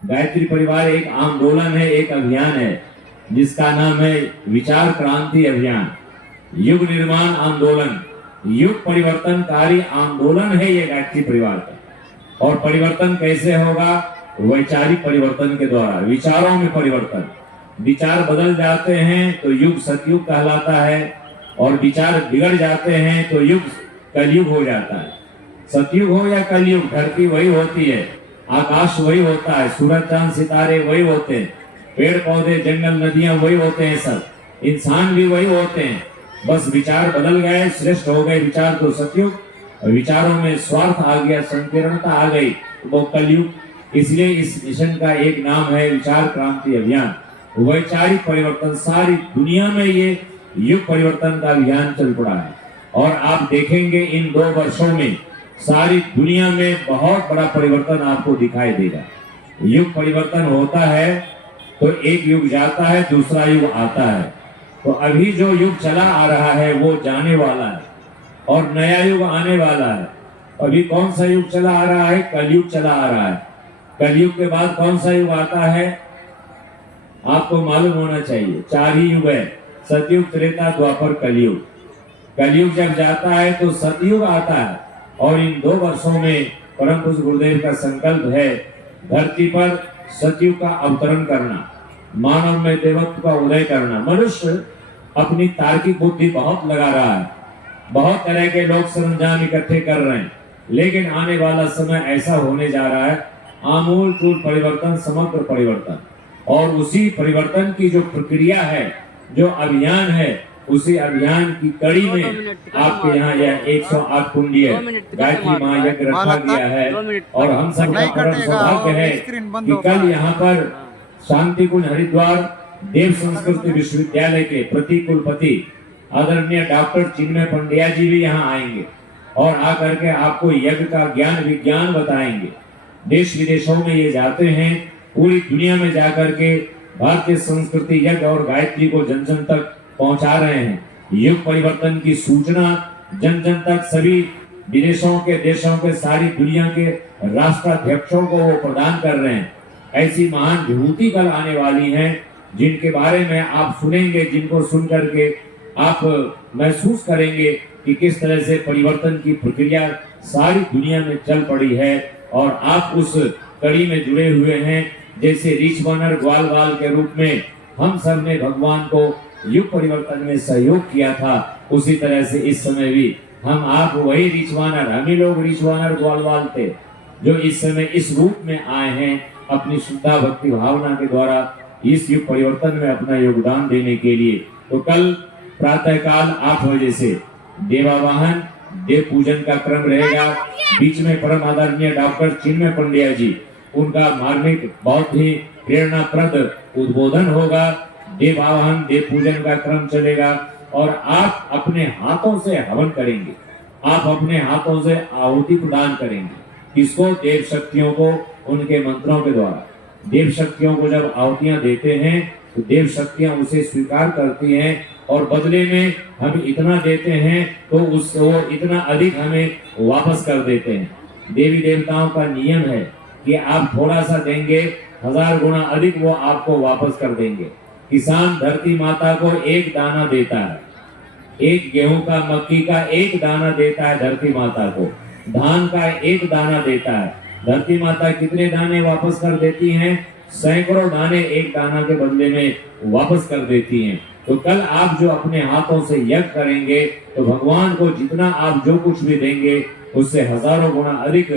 गायत्री परिवार एक आंदोलन है, एक अभियान है जिसका नाम है विचार क्रांति अभियान, युग निर्माण आंदोलन, युग परिवर्तनकारी आंदोलन है ये गायत्री परिवार का। और परिवर्तन कैसे होगा? वैचारिक परिवर्तन के द्वारा, विचारों में परिवर्तन। विचार बदल जाते हैं तो युग सतयुग कहलाता है, और विचार बिगड़ जाते हैं तो युग कलयुग हो जाता है। सतयुग हो या कलयुग, धरती वही होती है, आकाश वही होता है, सूरज चांद सितारे वही होते हैं, पेड़ पौधे जंगल नदियां वही होते हैं, सब इंसान भी वही होते हैं। बस विचार बदल गए, श्रेष्ठ हो गए विचार तो सतयुग, विचारों में स्वार्थ आ गया, संकीर्णता आ गई वो कलयुग। इसलिए इस मिशन का एक नाम है विचार क्रांति अभियान, वैचारिक परिवर्तन। सारी दुनिया में ये युग परिवर्तन का अभियान चल पड़ा है, और आप देखेंगे इन 2 वर्षों में सारी दुनिया में बहुत बड़ा परिवर्तन आपको दिखाई देगा। युग परिवर्तन होता है तो एक युग जाता है, दूसरा युग आता है। तो अभी जो युग चला आ रहा है वो जाने वाला है और नया युग आने वाला है। अभी कौन सा युग चला आ रहा है? कलयुग चला आ रहा है। कलयुग के बाद कौन सा युग आता है? आपको मालूम होना चाहिए, 4 ही युग है, सतयुग, त्रेता, द्वापर, कलयुग। कलयुग जब जाता है तो सतयुग आता है, और इन 2 वर्षों में परम पूज्य गुरुदेव का संकल्प है धरती पर सतयुग का अवतरण करना, मानव में देवत्व का उदय करना। मनुष्य अपनी तार्किक बुद्धि बहुत लगा रहा है, बहुत तरह के लोग सरंजाम इकट्ठे कर रहे हैं, लेकिन आने वाला समय ऐसा होने जा रहा है, आमूल चूल परिवर्तन, समग्र परिवर्तन। और उसी परिवर्तन की जो प्रक्रिया है, जो अभियान है, उसी अभियान की कड़ी में आपके यहाँ यह 108 कुंडीय गायत्री महायज्ञ रखा गया है। और हम सब का परम सौभाग्य है कि कल यहाँ पर शांति कुंज हरिद्वार देव संस्कृति विश्वविद्यालय के प्रति कुलपति आदरणीय डॉक्टर चिन्मय पंड्या जी भी यहाँ आएंगे और आकर के आपको यज्ञ का ज्ञान विज्ञान बताएंगे। देश विदेशों में ये जाते हैं, पूरी दुनिया में जाकर के भारतीय संस्कृति, यज्ञ और गायत्री को जन जन तक पहुंचा रहे हैं। युग परिवर्तन की सूचना जन जन तक सभी विदेशों के, देशों के, सारी दुनिया के राष्ट्राध्यक्षों को वो प्रदान कर रहे हैं। ऐसी महान विभूति कल आने वाली हैं जिनके बारे में आप सुनेंगे, जिनको सुन करके आप महसूस करेंगे कि किस तरह से परिवर्तन की प्रक्रिया सारी दुनिया में चल पड़ी है, और आप उस कड़ी में जुड़े हुए हैं। जैसे रीछ वानर ग्वाल वाल के रूप में हम सब ने भगवान को युग परिवर्तन में सहयोग किया था, उसी तरह से इस समय भी हम आप वही रीछ वानर, हम ही लोग रीछ वानर ग्वाल वाल थे जो इस समय इस रूप में आए हैं अपनी शुद्धा भक्ति भावना के द्वारा इस युग परिवर्तन में अपना योगदान देने के लिए। तो कल प्रातःकाल 8 बजे से देवावाहन देव पूजन का क्रम रहेगा। बीच में परम आदरणीय डॉक्टर चिन्मय पंड्या जी, उनका मार्मिक बहुत ही प्रेरणाप्रद उद्बोधन होगा। देव आवाहन, देव पूजन का क्रम चलेगा, और आप अपने हाथों से हवन करेंगे, आप अपने हाथों से आहुति प्रदान करेंगे। किसको? देव शक्तियों को, उनके मंत्रों के द्वारा। देव शक्तियों को जब आहुतियां देते हैं तो देव शक्तियां उसे स्वीकार करती हैं, और बदले में हम इतना देते हैं तो उससे वो इतना अधिक हमें वापस कर देते हैं। देवी देवताओं का नियम है कि आप थोड़ा सा देंगे, 1000 गुना अधिक वो आपको वापस कर देंगे। किसान धरती माता को 1 दाना देता है, 1 गेहूं का, मक्की का 1 दाना देता है धरती माता को, धान का 1 दाना देता है। धरती माता कितने दाने वापस कर देती हैं? सैकड़ों दाने 1 दाना के बदले में वापस कर देती हैं। तो कल आप जो अपने हाथों से यज्ञ करेंगे तो भगवान को जितना आप जो कुछ भी देंगे उससे हजारों गुना अधिक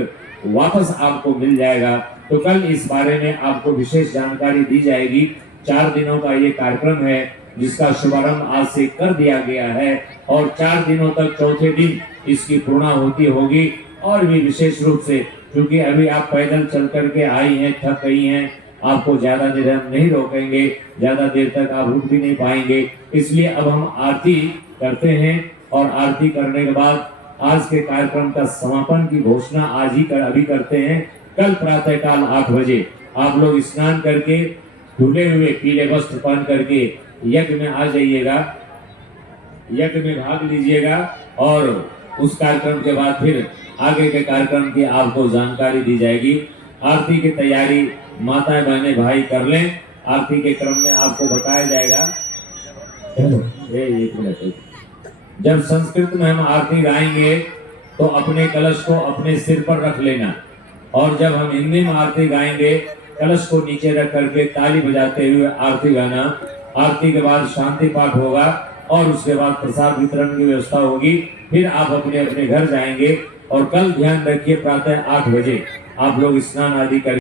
वापस आपको मिल जाएगा। तो कल इस बारे में आपको विशेष जानकारी दी जाएगी। 4 दिनों का ये कार्यक्रम है जिसका शुभारंभ आज से कर दिया गया है, और 4 दिनों तक, चौथे दिन इसकी पूर्णाहुति होगी। और भी विशेष रूप से क्योंकि अभी आप पैदल चल करके आई हैं, थक गई हैं, आपको ज्यादा देर हम नहीं रोकेंगे, ज्यादा देर तक आप रुक भी नहीं पाएंगे, इसलिए अब हम आरती करते हैं, और आरती करने के बाद आज के कार्यक्रम का समापन की घोषणा आज ही अभी करते हैं। कल प्रातःकाल 8 बजे आप लोग स्नान करके धुले हुए पीले वस्त्र पहन करके यज्ञ में आ जाइएगा, यज्ञ में भाग लीजिएगा, और उस कार्यक्रम के बाद फिर आगे के कार्यक्रम की आपको जानकारी दी जाएगी। आरती की तैयारी माताएं बहनें भाई कर लें। आरती के क्रम में आपको बताया जाएगा। एक मिनट। जब संस्कृत में हम आरती गाएंगे तो अपने कलश को अपने सिर पर रख लेना, और जब हम हिंदी में आरती गाएंगे कलश को नीचे रख करके ताली बजाते हुए आरती गाना। आरती के बाद शांति पाठ होगा और उसके बाद प्रसाद वितरण की व्यवस्था होगी। फिर आप अपने अपने घर जाएंगे। और कल ध्यान रखिए, प्रातः 8 बजे आप लोग स्नान आदि कर